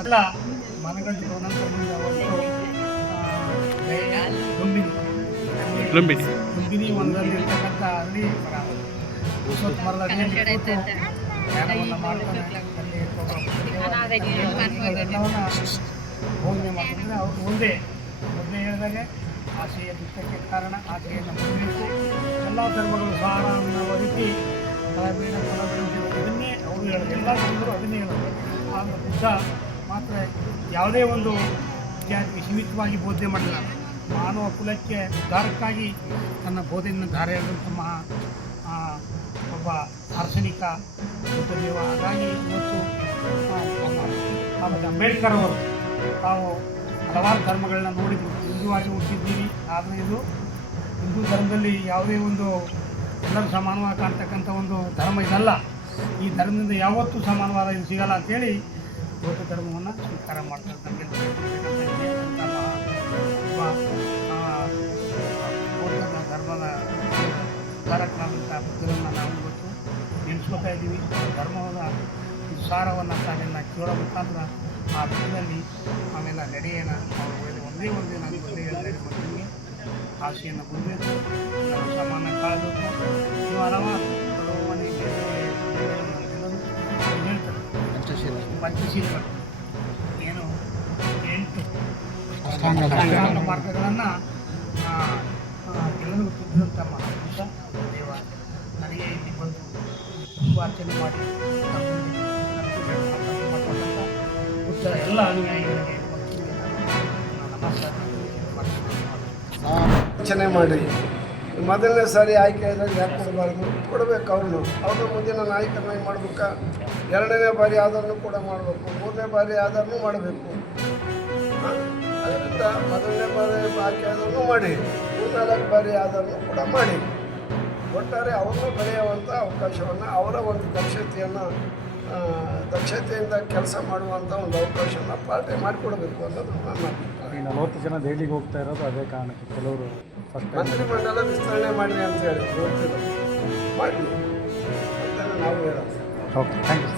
ಅಲ್ಲ ಮನಗಂಡು ನಂತರದಿಂದ ಲುಂಬಿನಿ ಒಂದರಲ್ಲಿ ಇರ್ತಕ್ಕಂಥ ಅಲ್ಲಿ ಅಶ್ವತ್ಥ ಮರದ ಅಡಿಯಲ್ಲಿ ಧ್ಯಾನವನ್ನು ಮಾಡ್ತಾನೆ ಎಲ್ಲವನ್ನ ಬೋಧನೆ ಮಾಡ್ತಾರೆ. ಅವ್ರು ಒಂದೇ ಹೇಳಿದಾಗೆ ಆಸೆಯ ದುಃಖಕ್ಕೆ ಕಾರಣ ಆಸೆಯನ್ನು ಮುಗಿಬೇಕು. ಎಲ್ಲ ಧರ್ಮಗಳು ಸಾರ ಅನ್ನೋ ರೀತಿ ಫಲಬೇಡ ಇದನ್ನೇ ಅವರು ಹೇಳೋದು. ಎಲ್ಲ ಧರ್ಮಗಳು ಅದನ್ನೇ ಹೇಳೋದು. ಆದರೆ ಬುದ್ಧ ಮಾತ್ರ ಯಾವುದೇ ಒಂದು ಜಾತಿಗೆ ಸೀಮಿತವಾಗಿ ಬೋಧನೆ ಮಾಡಲಿಲ್ಲ. ಮಾನವ ಕುಲಕ್ಕೆ ಉದ್ಧಾರಕ್ಕಾಗಿ ತನ್ನ ಬೋಧನೆಯನ್ನು ಧಾರೆ ಎಳೆದಂಥ ಒಬ್ಬ ದಾರ್ಶನಿಕ ಬುದ್ಧದೇವ. ಹಾಗಾಗಿ ಇವತ್ತು ಅಂಬೇಡ್ಕರ್ ಅವರು ತಾವು ಹಲವಾರು ಧರ್ಮಗಳನ್ನ ನೋಡಿದ್ರು. ಹಿಂದೂವಾಗಿ ಹುಟ್ಟಿದ್ದೀವಿ, ಆದರೆ ಇದು ಹಿಂದೂ ಧರ್ಮದಲ್ಲಿ ಯಾವುದೇ ಒಂದು ಎಲ್ಲರೂ ಸಮಾನವಾಗಿ ಕಾಣ್ತಕ್ಕಂಥ ಒಂದು ಧರ್ಮ ಇದಲ್ಲ. ಈ ಧರ್ಮದಿಂದ ಯಾವತ್ತೂ ಸಮಾನವಾದ ಇದು ಸಿಗಲ್ಲ ಅಂತೇಳಿ ಬೌದ್ಧ ಧರ್ಮವನ್ನು ಸ್ವೀಕಾರ ಮಾಡ್ತಾರೆ. ನಮಗೆ ಬೌದ್ಧ ಧರ್ಮದ ಉದ್ಧಾರಕರಾದಂಥ ಬುದ್ಧರನ್ನು ನಾವು ಇವತ್ತು ನೆನೆಸ್ಕೊತಾ ಇದ್ದೀವಿ. ಧರ್ಮದ ಸಾರವನ್ನು ತಾನೆಲ್ಲ ಕೇಳೋ ಮುಖಾಂತರ ಆ ಬುದ್ಧದಲ್ಲಿ ಆಮೇಲೆ ನಡೆಯೋಣ. ಅವರು ಒಂದೇ ನಾನು ಒಂದೇ ಹೇಳ್ತೀನಿ, ಆಸೆಯನ್ನು ಬಿಡಬೇಕು, ನಾವು ಸಮಾನ ಕಾಳಬೇಕು. ನೀವು ಹಲವಾರು ಹೇಳ್ತಾರೆ ಪಂಚಶೀಲಗಳು ಏನು 8 ಅಷ್ಟಾಂಗ ಮಾರ್ಗಗಳನ್ನು ಎಲ್ಲರಿಗೂ ತಿಳಿದಂಥ ಮಹಾಪುರುಷ ದೇವ ನನಗೆ ಇಲ್ಲಿ ಬಂದು ಪೂಜಾರ್ಚನೆ ಮಾಡಿ ಮಾಡಿಕೊಂಡಂಥ ಬುದ್ಧರ ಎಲ್ಲ ಅನುಯಾಯಿಗಳಿಗೆ ನಮಸ್ಕಾರ ರಚನೆ ಮಾಡಿ ಮೊದಲನೇ ಸಾರಿ ಆಯ್ಕೆ ಆದಾಗ ಯಾಕೆ ಕೊಡಬಾರ್ದು? ಕೊಡಬೇಕು. ಅವ್ರನ್ನ ಮುಂದಿನ ನಾಯಕರನ್ನಾಗಿ ಮಾಡ್ಬೇಕಾ? ಎರಡನೇ ಬಾರಿ ಆದರೂ ಕೂಡ ಮಾಡಬೇಕು, ಮೂರನೇ ಬಾರಿ ಆದರೂ ಮಾಡಬೇಕು. ಅದರಿಂದ ಮೊದಲನೇ ಬಾರಿ ಆಯ್ಕೆ ಆದರೂ ಮಾಡಿ, 3-4 ಬಾರಿ ಆದರೂ ಕೂಡ ಮಾಡಿ. ಒಟ್ಟಾರೆ ಅವ್ರನ್ನ ಬೆಳೆಯುವಂಥ ಅವಕಾಶವನ್ನು, ಅವರ ಒಂದು ದಕ್ಷತೆಯಿಂದ ಕೆಲಸ ಮಾಡುವಂಥ ಒಂದು ಅವಕಾಶವನ್ನು ಪಾರ್ಟಿ ಮಾಡಿಕೊಡಬೇಕು ಅನ್ನೋದು ನನ್ನ 40 ಜನ ದೆಹಲಿಗೆ ಹೋಗ್ತಾ ಇರೋದು ಅದೇ ಕಾರಣಕ್ಕೆ. ಕೆಲವರು ಮಂತ್ರಿಮಂಡಲ ವಿಸ್ತರಣೆ ಮಾಡಿರಿ ಅಂತ ಹೇಳಿ ಹೋಗ್ತಿದ್ರು, ಮಾಡಲಿ ಅಂತ ನಾವು ಹೇಳೋದು. Okay, thank you.